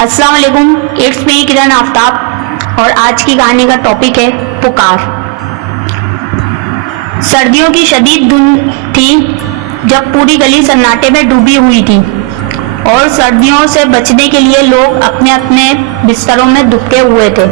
السلام علیکم، it's me کرن آفتاب، اور آج کی کہانی کا ٹاپک ہے پکار۔ سردیوں کی شدید دھند تھی جب پوری گلی سناٹے میں ڈوبی ہوئی تھی اور سردیوں سے بچنے کے لیے لوگ اپنے اپنے بستروں میں دبکے ہوئے تھے۔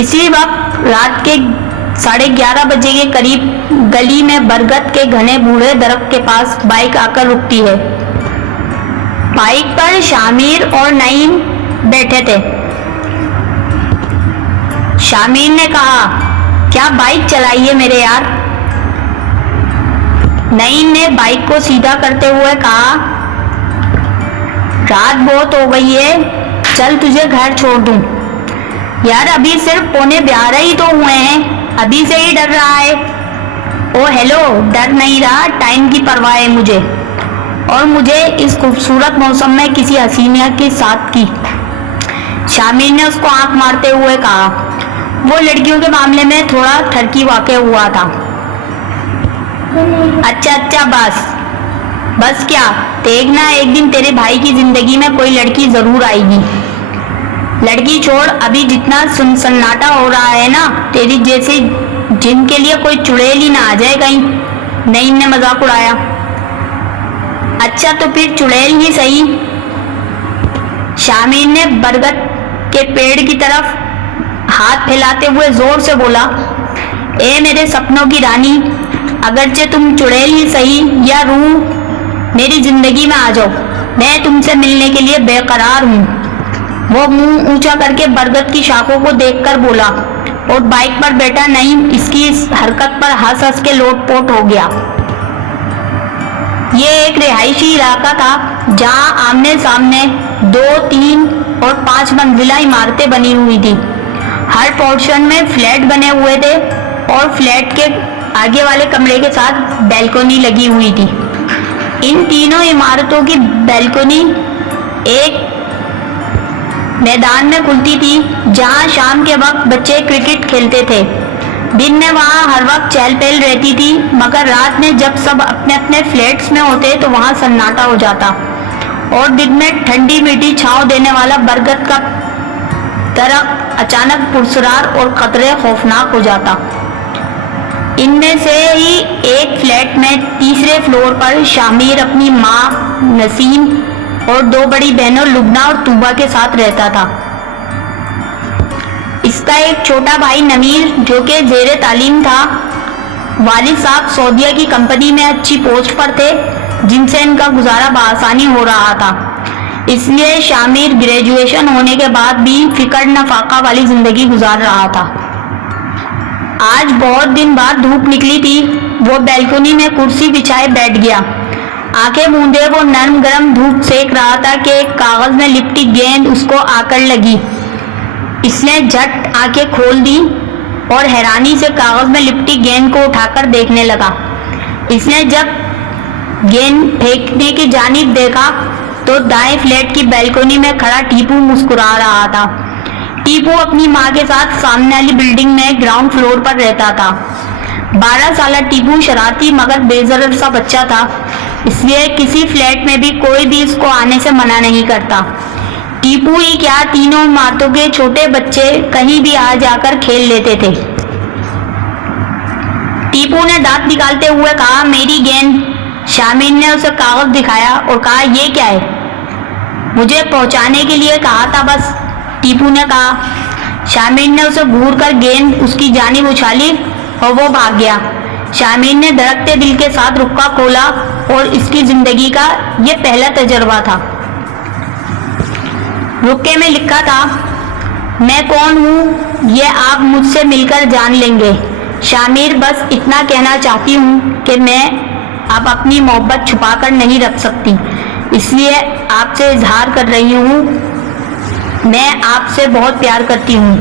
اسی وقت رات کے 11:30 بجے کے قریب گلی میں برگد کے گھنے بوڑھے درخت کے پاس بائک آ کر رکتی ہے۔ بائک پر شامیر اور نعیم بیٹھے تھے۔ شامیر نے کہا، کیا بائک چلائی ہے میرے یار؟ نعیم نے بائک کو سیدھا کرتے ہوئے کہا، رات بہت ہو گئی ہے، چل تجھے گھر چھوڑ دوں۔ یار ابھی صرف 11:15 ہی تو ہوئے ہیں، ابھی سے ہی ڈر رہا ہے۔ او ہیلو، ڈر نہیں رہا، ٹائم کی پرواہ ہے مجھے، اور مجھے اس خوبصورت موسم میں کسی حسینہ کے ساتھ کی۔ شامیر نے اس کو آنکھ مارتے ہوئے کہا، وہ لڑکیوں کے معاملے میں تھوڑا ٹھرکی واقع ہوا تھا۔ اچھا بس کیا، دیکھنا ایک دن تیرے بھائی کی زندگی میں کوئی لڑکی ضرور آئے گی۔ لڑکی چھوڑ، ابھی جتنا سناٹا ہو رہا ہے نا، تیری جیسے جن کے لیے کوئی چڑیل ہی نہ آ جائے کہیں۔ نعیم نے مذاق اڑایا۔ اچھا تو پھر چڑیل ہی صحیح۔ شامیر نے برگد کے پیڑ کی طرف ہاتھ پھیلاتے ہوئے زور سے بولا، اے میرے سپنوں کی رانی، اگرچہ تم چڑیل ہی صحیح یا روح، میری زندگی میں آ جاؤ، میں تم سے ملنے کے لیے بے قرار ہوں۔ وہ منہ اونچا کر کے برگد کی شاخوں کو دیکھ کر بولا، اور بائک پر بیٹھا نعیم اس کی اس حرکت پر ہنس ہنس کے لوٹ پوٹ ہو گیا۔ یہ ایک رہائشی علاقہ تھا جہاں آمنے سامنے 2، 3 اور 5 منزلہ عمارتیں بنی ہوئی تھی۔ ہر پورشن میں فلیٹ بنے ہوئے تھے اور فلیٹ کے آگے والے کمرے کے ساتھ بیلکونی لگی ہوئی تھی۔ ان تینوں عمارتوں کی بیلکونی ایک میدان میں کھلتی تھی جہاں شام کے وقت بچے کرکٹ کھیلتے تھے۔ دن میں وہاں ہر وقت چہل پہل رہتی تھی، مگر رات میں جب سب اپنے اپنے فلیٹس میں ہوتے تو وہاں سناٹا ہو جاتا، اور دن میں ٹھنڈی میٹھی چھاؤں دینے والا برگد کا درخت اچانک پرسرار اور قدرے خوفناک ہو جاتا۔ ان میں سے ہی ایک فلیٹ میں 3رے فلور پر شامیر اپنی ماں نسیم اور 2 بڑی بہنوں لبنہ اور طوبہ کے ساتھ رہتا تھا۔ اس کا ایک چھوٹا بھائی نمیر جو کہ زیر تعلیم تھا۔ والد صاحب سعودیہ کی کمپنی میں اچھی پوسٹ پر تھے جن سے ان کا گزارا بآسانی ہو رہا تھا، اس لیے شامیر گریجویشن ہونے کے بعد بھی فکر نہ فاقہ والی زندگی گزار رہا تھا۔ آج بہت دن بعد دھوپ نکلی تھی۔ وہ بیلکونی میں کرسی بچھائے بیٹھ گیا۔ آنکھیں موندے وہ نرم گرم دھوپ سیک رہا تھا کہ ایک کاغذ میں لپٹی گیند اس کو آ کر لگی۔ اس نے جھٹ آنکھیں کھول دی اور حیرانی سے کاغذ میں لپٹی گیند کو اٹھا کر دیکھنے لگا۔ اس نے جب گیند پھینکنے کی جانب دیکھا تو دائیں فلیٹ کی بیلکونی میں کھڑا ٹیپو مسکرا رہا تھا۔ ٹیپو اپنی ماں کے ساتھ سامنے والی بلڈنگ میں گراؤنڈ فلور پر رہتا تھا۔ 12 سالہ ٹیپو شرارتی مگر بے ضرر سا بچہ تھا، اس لیے کسی فلیٹ میں بھی کوئی بھی اس کو آنے سے منع نہیں کرتا۔ ٹیپو ہی کیا، تینوں عمارتوں کے چھوٹے بچے کہیں بھی آ جا کر کھیل لیتے تھے۔ ٹیپو نے دانت نکالتے ہوئے کہا، میری گیند۔ شامیر نے اسے کاغذ دکھایا اور کہا، یہ کیا ہے؟ مجھے پہنچانے کے لیے کہا تھا بس، ٹیپو نے کہا۔ شامیر نے اسے گھور کر گیند اس کی جانب اچھالی اور وہ بھاگ گیا۔ شامیر نے دھڑکتے دل کے ساتھ رکا کھولا اور اس کی زندگی کا یہ پہلا تجربہ تھا۔ رکے میں لکھا تھا، میں کون ہوں یہ آپ مجھ سے مل کر جان لیں گے۔ شامیر، بس اتنا کہنا چاہتی ہوں کہ میں اب اپنی محبت چھپا کر نہیں رکھ سکتی، اس لیے آپ سے اظہار کر رہی ہوں، میں آپ سے بہت پیار کرتی ہوں،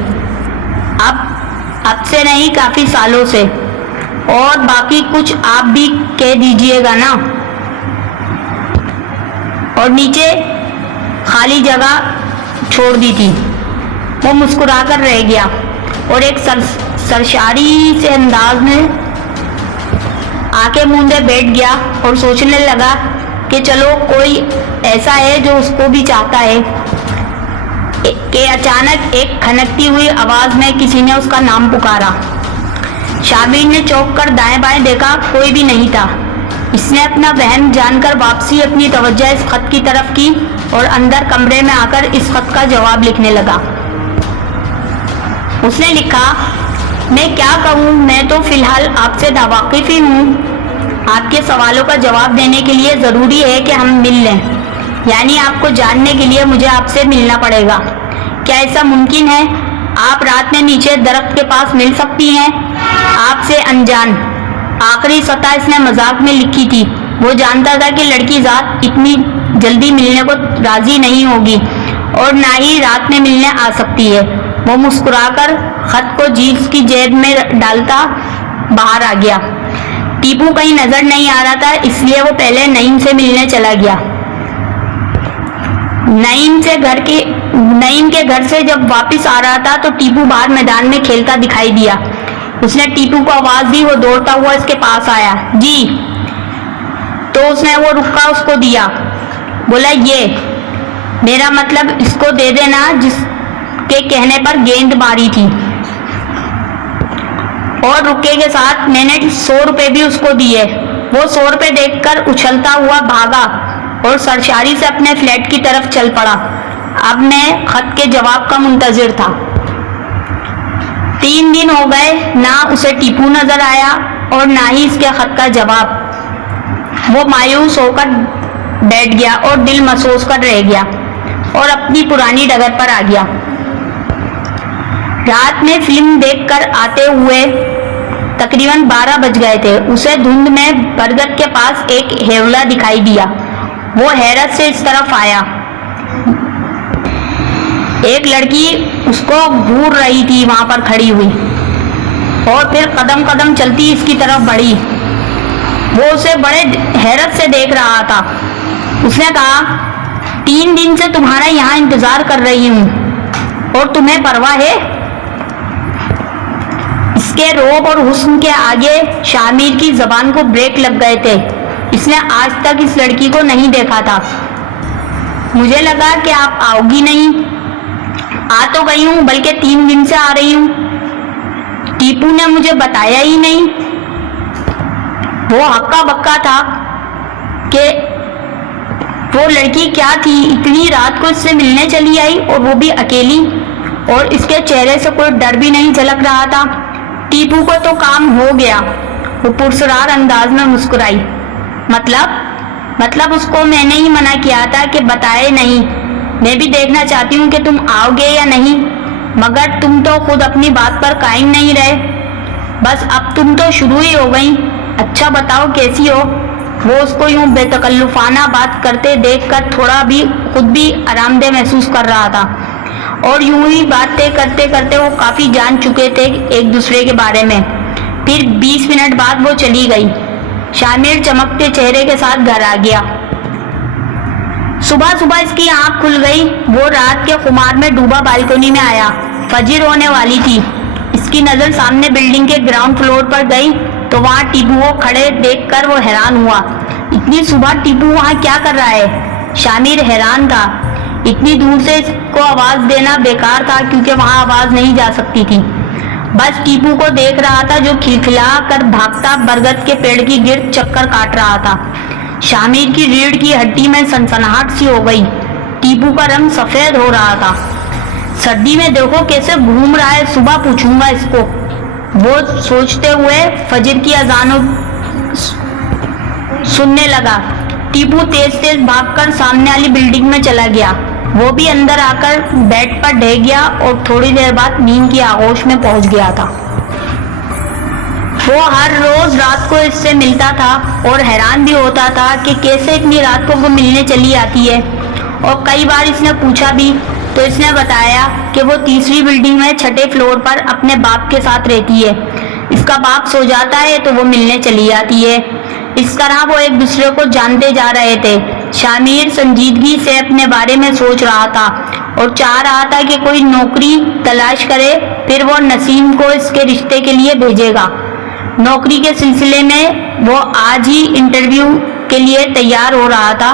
اب سے نہیں، کافی سالوں سے، اور باقی کچھ آپ بھی کہہ دیجئے گا نا۔ اور نیچے خالی جگہ چھوڑ دی تھی۔ وہ مسکرا کر رہ گیا اور ایک سرشاری سے انداز میں آنکھیں موندے بیٹھ گیا اور سوچنے لگا کہ چلو کوئی ایسا ہے جو اس کو بھی چاہتا ہے۔ کہ اچانک ایک کھنکتی ہوئی آواز میں کسی نے اس کا نام پکارا۔ شامر نے چونک کر دائیں بائیں دیکھا، کوئی بھی نہیں تھا۔ اس نے اپنا وہم جان کر واپسی اپنی توجہ اس خط کی طرف کی اور اندر کمرے میں آ کر اس خط کا جواب لکھنے لگا۔ اس نے لکھا، میں کیا کہوں، میں تو فی الحال آپ سے ناواقف ہی ہوں۔ آپ کے سوالوں کا جواب دینے کے لیے ضروری ہے کہ ہم مل لیں، یعنی آپ کو جاننے کے لیے مجھے آپ سے ملنا پڑے گا۔ کیا ایسا ممکن ہے؟ آپ رات میں نیچے درخت کے پاس مل سکتی ہیں، آپ سے انجان۔ آخری سطح اس نے مذاق میں لکھی تھی۔ وہ جانتا تھا کہ لڑکی ذات اتنی جلدی ملنے کو راضی نہیں ہوگی اور نہ ہی رات میں ملنے آ سکتی ہے۔ وہ مسکرا کر خط کو جینس کی جیب میں ڈالتا باہر آ گیا۔ ٹیپو کہیں نظر نہیں آ رہا تھا، اس لیے وہ پہلے نعیم سے ملنے چلا گیا۔ نعیم کے گھر سے جب واپس آ رہا تھا تو ٹیپو باہر میدان میں کھیلتا دکھائی دیا۔ اس نے ٹیپو کو آواز دی، وہ دوڑتا ہوا اس کے پاس آیا۔ جی؟ تو اس نے وہ رکا اس کو دیا، بولا یہ میرا مطلب اس کو دے دینا جس کے کہنے پر گیند ماری تھی۔ اور رکے کے ساتھ میں نے 100 روپے بھی اس کو دیے۔ وہ 100 روپے دیکھ کر اچھلتا ہوا بھاگا اور سرشاری سے اپنے فلیٹ کی طرف چل پڑا۔ اب میں خط کے جواب کا منتظر تھا۔ 3 دن ہو گئے، نہ اسے ٹیپو نظر آیا اور نہ ہی اس کے خط کا جواب۔ وہ مایوس ہو کر بیٹھ گیا اور دل محسوس کر رہ گیا اور اپنی پرانی ڈگر پر آ گیا۔ رات میں فلم دیکھ کر آتے ہوئے تقریباً 12 بج گئے تھے۔ اسے دھند میں برگد کے پاس ایک ہیولا دکھائی دیا۔ وہ حیرت سے اس طرف آیا۔ ایک لڑکی اس کو گھور رہی تھی وہاں پر کھڑی ہوئی اور پھر قدم قدم چلتی اس کی طرف بڑھی۔ وہ اسے بڑے حیرت سے دیکھ رہا تھا۔ اس نے کہا، 3 دن سے تمہارا یہاں انتظار کر رہی ہوں اور تمہیں پرواہ ہے؟ اس کے روب اور حسن کے آگے شامر کی زبان کو بریک لگ گئے تھے۔ اس نے آج تک اس لڑکی کو نہیں دیکھا تھا۔ مجھے لگا کہ آپ آؤ گی نہیں۔ آ تو گئی ہوں، بلکہ 3 دن سے آ رہی ہوں۔ ٹیپو نے مجھے بتایا ہی نہیں۔ وہ ہکا بکا تھا کہ وہ لڑکی کیا تھی، اتنی رات کو اس سے ملنے چلی آئی اور وہ بھی اکیلی، اور اس کے چہرے سے کوئی ڈر بھی نہیں جھلک رہا تھا۔ ٹیپو کو تو کام ہو گیا۔ وہ پرسرار انداز میں مسکرائی۔ مطلب اس کو میں نے ہی منع کیا تھا کہ بتائے نہیں۔ میں بھی دیکھنا چاہتی ہوں کہ تم آؤ گے یا نہیں، مگر تم تو خود اپنی بات پر قائم نہیں رہے۔ بس اب تم تو شروع ہی ہو گئی۔ اچھا بتاؤ کیسی ہو؟ وہ اس کو یوں بے تکلفانہ بات کرتے دیکھ کر تھوڑا بھی خود بھی آرام دہ محسوس کر رہا تھا، اور یوں ہی باتیں کرتے کرتے وہ کافی جان چکے تھے ایک دوسرے کے بارے میں۔ پھر 20 منٹ بعد وہ چلی گئی۔ شامر چمکتے چہرے کے ساتھ گھر آ گیا۔ صبح صبح اس کی آنکھ کھل گئی۔ وہ رات کے خمار میں ڈوبا بالکنی میں آیا۔ فجر ہونے والی تھی۔ اس کی نظر سامنے بلڈنگ کے گراؤنڈ فلور پر گئی تو وہاں ٹیپو کو کھڑے دیکھ کر وہ حیران ہوا۔ اتنی صبح ٹیپو وہاں کیا کر رہا ہے؟ شامر حیران تھا۔ اتنی دور سے اس کو آواز دینا بیکار تھا کیونکہ وہاں آواز نہیں جا سکتی تھی۔ بس ٹیپو کو دیکھ رہا تھا جو کھلکھلا کر بھاگتا برگد کے پیڑ کی گرد چکر کاٹ رہا تھا۔ شامر کی ریڑھ کی ہڈی میں سنسناہٹ سی ہو گئی۔ ٹیپو کا رنگ سفید ہو رہا تھا۔ سردی میں دیکھو کیسے گھوم رہا ہے، صبح پوچھوں گا اس کو، وہ سوچتے ہوئے فجر کی اذان سننے لگا۔ ٹیپو تیز تیز بھاگ کر سامنے والی بلڈنگ میں چلا گیا۔ وہ بھی اندر آ کر بیڈ پر ڈھہ گیا اور تھوڑی دیر بعد نیند کی آغوش میں پہنچ گیا تھا۔ وہ ہر روز رات کو اس سے ملتا تھا اور حیران بھی ہوتا تھا کہ کیسے اتنی رات کو وہ ملنے چلی آتی ہے، اور کئی بار اس نے پوچھا بھی تو اس نے بتایا کہ وہ 3ری بلڈنگ میں 6ٹھے فلور پر اپنے باپ کے ساتھ رہتی ہے۔ اس کا باپ سو جاتا ہے تو وہ ملنے چلی آتی ہے۔ اس طرح وہ ایک دوسرے کو جانتے جا رہے تھے۔ شامر سنجیدگی سے اپنے بارے میں سوچ رہا تھا اور چاہ رہا تھا کہ کوئی نوکری تلاش کرے، پھر وہ نسیم کو اس کے رشتے کے لیے بھیجے گا۔ نوکری کے سلسلے میں وہ آج ہی انٹرویو کے لیے تیار ہو رہا تھا،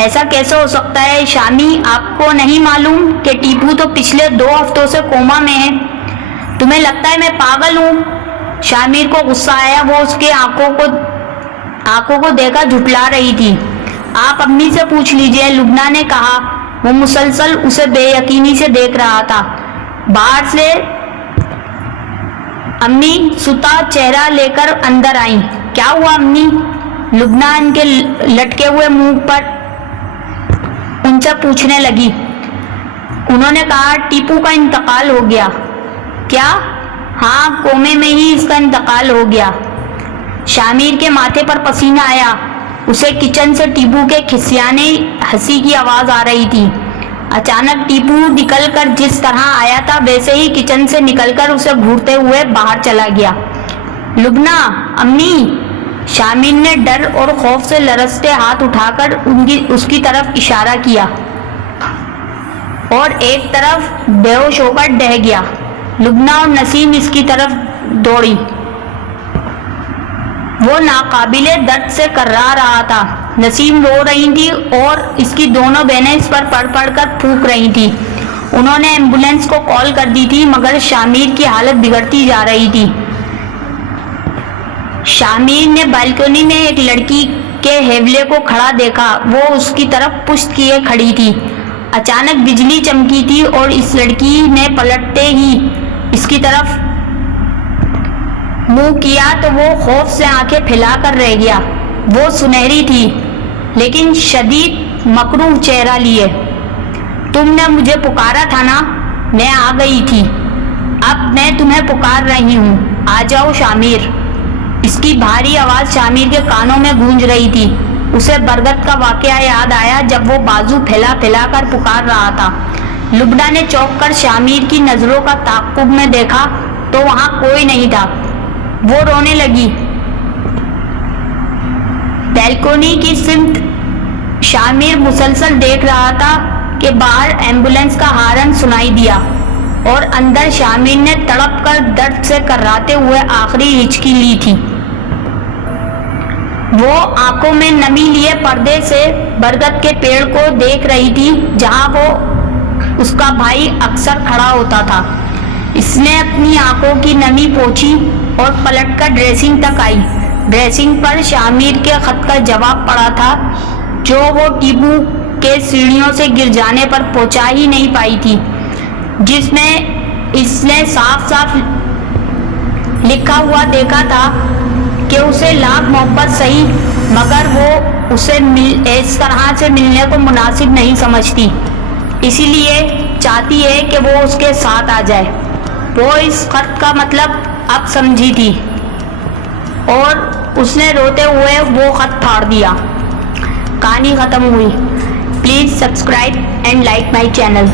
ایسا کیسے ہو سکتا ہے شامی؟ آپ کو نہیں معلوم کہ ٹیپو تو پچھلے 2 ہفتوں سے کوما میں ہے؟ تمہیں لگتا ہے میں پاگل ہوں؟ شامیر کو غصہ آیا، وہ اس کے آنکھوں کو دیکھا جھٹلا رہی تھی۔ آپ امی سے پوچھ لیجئے، لبنہ نے کہا۔ وہ مسلسل اسے بے یقینی سے دیکھ رہا تھا۔ باہر سے امی ستا چہرہ لے کر اندر آئیں۔ کیا ہوا امی؟ لبنہ ان کے لٹکے ہوئے منہ پر ان سے پوچھنے لگی۔ انہوں نے کہا ٹیپو کا انتقال ہو گیا۔ کیا؟ ہاں، کومے میں ہی اس کا انتقال ہو گیا۔ شامیر کے ماتھے پر پسینہ آیا۔ اسے کچن سے ٹیپو کے کھسیانے ہنسی کی آواز آ رہی تھی۔ اچانک ٹیپو نکل کر جس طرح آیا تھا ویسے ہی کچن سے نکل کر اسے گھورتے ہوئے باہر چلا گیا۔ لبنہ، امی! شامیر نے ڈر اور خوف سے لرزتے ہاتھ اٹھا کر اس کی طرف اشارہ کیا اور ایک طرف بے ہوش ہو کر ڈہ گیا۔ لبنہ اور نسیم اس کی طرف دوڑی۔ وہ ناقابل درد سے کرا رہا تھا۔ نسیم رو رہی تھی اور اس کی دونوں بہنیں اس پر پڑ پڑ کر پھونک رہی تھی۔ انہوں نے ایمبولینس کو کال کر دی تھی مگر شامیر کی حالت بگڑتی جا رہی تھی۔ شامیر نے بالکنی میں ایک لڑکی کے حوالے کو کھڑا دیکھا۔ وہ اس کی طرف پشت کیے کھڑی تھی۔ اچانک بجلی چمکی تھی اور اس لڑکی نے پلٹتے ہی اس کی طرف منہ کیا تو وہ خوف سے آنکھیں پھیلا کر رہ گیا۔ وہ سنہری تھی لیکن شدید مکروہ چہرہ لیے۔ تم نے مجھے پکارا تھا نا؟ میں آ گئی تھی۔ اب میں تمہیں پکار رہی ہوں، آ جاؤ شامیر۔ اس کی بھاری آواز شامیر کے کانوں میں گونج رہی تھی۔ اسے برگد کا واقعہ یاد آیا جب وہ بازو پھیلا پھیلا کر پکار رہا تھا۔ لبنہ نے چونک کر شامیر کی نظروں کا تعاقب میں دیکھا تو وہاں کوئی نہیں تھا۔ وہ رونے لگی۔ بیلکونی کی سمت شامیر مسلسل دیکھ رہا تھا کہ باہر ایمبولینس کا ہارن سنائی دیا اور اندر شامیر نے تڑپ کر درد سے کراتے ہوئے آخری ہچکی لی تھی۔ وہ آنکھوں میں نمی لیے پردے سے برگد کے پیڑ کو دیکھ رہی تھی جہاں وہ اس کا بھائی اکثر کھڑا ہوتا تھا۔ اس نے اپنی آنکھوں کی نمی پوچھی اور پلٹ کر ڈریسنگ تک آئی۔ ڈریسنگ پر شامیر کے خط کا جواب پڑا تھا جو وہ ٹیپو کے سیڑھیوں سے گر جانے پر پہنچا ہی نہیں پائی تھی، جس میں اس نے صاف صاف لکھا ہوا دیکھا تھا کہ اسے لاکھ محبت سہی مگر وہ اسے اس طرح سے ملنے کو مناسب نہیں سمجھتی، اسی لیے چاہتی ہے کہ وہ اس کے ساتھ آ جائے۔ وہ اس خط کا مطلب اب سمجھی تھی اور اس نے روتے ہوئے وہ خط پھاڑ دیا۔ کہانی ختم ہوئی۔ Please subscribe and like my channel.